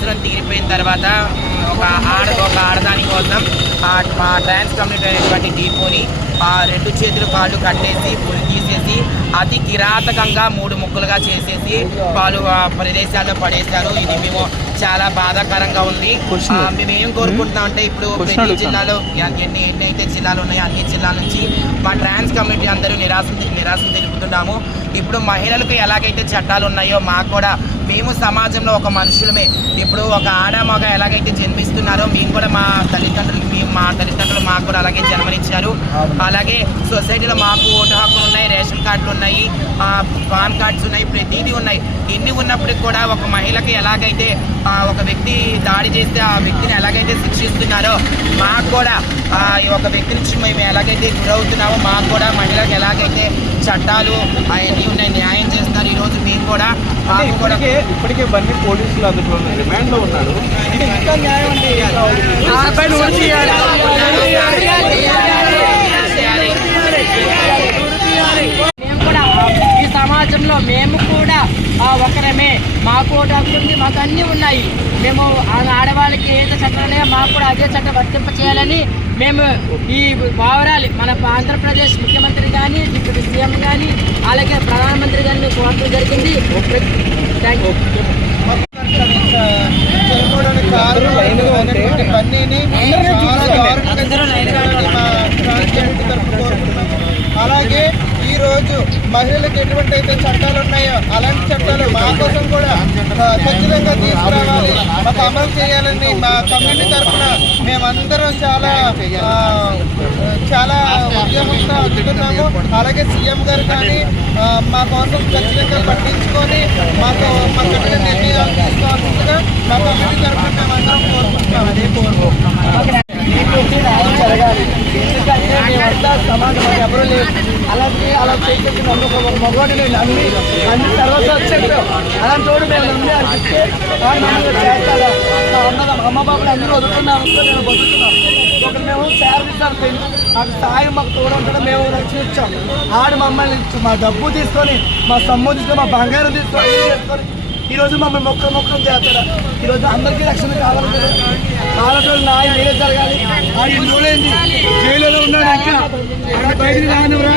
అవసరం తీరిపోయిన తర్వాత ఒక ఆడ ఒక ఆడదాని కోసం ఆ మా ట్రాన్స్ కమ్యూనిటీ అనేటువంటి డీపోని ఆ రెండు చేతులు కాళ్ళు కట్టేసి పులి తీసేసి అతి కిరాతకంగా మూడు ముక్కలుగా చేసేసి వాళ్ళు ఆ ప్రదేశాల్లో పడేశారు ఇది మేము చాలా బాధాకరంగా ఉంది మేము ఏం కోరుకుంటున్నాం అంటే ఇప్పుడు ప్రతి జిల్లాలో ఎన్ని ఎన్ని అయితే జిల్లాలు ఉన్నాయో అన్ని జిల్లాల నుంచి మా ట్రాన్స్ కమ్యూనిటీ అందరూ నిరాశ నిరాశ తెలుపుతున్నాము ఇప్పుడు మహిళలకు ఎలాగైతే చట్టాలు ఉన్నాయో మాకు కూడా మేము సమాజంలో ఒక మనుషులమే. ఇప్పుడు ఒక ఆడ మగ ఎలాగైతే జన్మిస్తున్నారో మేము కూడా మా తల్లిదండ్రులు మేము మా తల్లిదండ్రులు మాకు కూడా అలాగే జన్మనిచ్చారు. అలాగే సొసైటీలో మాకు ఓటు హక్కులు ఉన్నాయి రేషన్ కార్డులు ఉన్నాయి ఆ, పాన్ కార్డ్స్ ఉన్నాయి ప్రతిదీ ఉన్నాయి. ఇన్ని ఉన్నప్పటికీ కూడా ఒక మహిళకి ఎలాగైతే ఒక వ్యక్తి దాడి చేస్తే ఆ వ్యక్తిని ఎలాగైతే శిక్షిస్తున్నారో మాకు కూడా ఆ, ఈ ఒక వ్యక్తి నుంచి మేము ఎలాగైతే గురవుతున్నామో మాకు కూడా మహిళలకు ఎలాగైతే చట్టాలు అవన్నీ ఉన్నాయి న్యాయం చేస్తున్నారు ఈరోజు మేము కూడా మాకు కూడా ఇప్పటికే బండి పోలీసులు అందులో రిమాండ్లో ఉన్నారు అంటే ఇంకా న్యాయం అంటే మేము కూడా ఈ సమాజంలో మేము కూడా ఆ, ఒకరమే మాకు ఓటు హక్కు ఉంది మాకు అన్నీ ఉన్నాయి. మేము ఆడవాళ్ళకి ఏదో చట్టం ఉన్నాయో మాకు కూడా అదే చట్టం వర్తింప చేయాలని మేము ఈ వావరాలి. మన ఆంధ్రప్రదేశ్ ముఖ్యమంత్రి కానీ డిప్యూటీ సీఎం కానీ అలాగే ప్రధానమంత్రి గారిని కోరడం జరిగింది. థ్యాంక్ యూ చనిపోవడానికి కారణం అయినటువంటి బన్నీని చాలా దారుణంగా చేయాలని మా ట్రాన్స్జెండర్ తరఫున కోరుకుంటున్నాము. అలాగే ఈ రోజు మహిళలకు ఎటువంటి అయితే చట్టాలు ఉన్నాయో అలాంటి చట్టాలు మా కోసం కూడా ఖచ్చితంగా తీసుకురావాలి. మాకు అమలు చేయాలని మా కమ్యూనిటీ తరఫున మేమందరం చాలా చాలా ఉద్యమంగా అందుతున్నాము అలాగే సీఎం గారు కానీ మా కోసం ఖచ్చితంగా పట్టించుకొని మాకు మా కఠిన నిర్ణయాలు తీసుకోవాల్సింది మా కమ్యూనిటీ తరఫున మేమందరం కోరుకుంటున్నాం అదే కోరుకుంటున్నాం జరగాలి అంతా మేమంతా సమాజం ఎవరు లేవు అలాంటి అలా చేసేసి నన్ను ఒక మగవాడిని నమ్మి అన్ని తర్వాత చెప్పాం అలాంటి తోడు మేము నమ్మి అనిపిస్తే వాడు మమ్మల్ని చేస్తారా మా అమ్మ మా అమ్మ బాబులు అందరూ వదులుతున్నాం మేము బతుకుతున్నాం. ఒకటి మేము శారీస్తాం మాకు సాయం మాకు తోడు ఉంటాడు మేము రక్షించాం ఆడు మమ్మల్ని మా డబ్బు తీసుకొని మా సొమ్ము తీసుకొని మా బంగారం తీసుకొని చేసుకొని ఈరోజు మమ్మల్ని మొక్కలు మొక్కలు చేస్తాడు ఈరోజు అందరికీ రక్షణ కావాలి కదా? కావాలంటే న్యాయం ఏం జరగాలి. ఆడి రోజులైంది జైలులో ఉన్నాడు ఇంకా ఆయన బయటికి రానివ్వరా?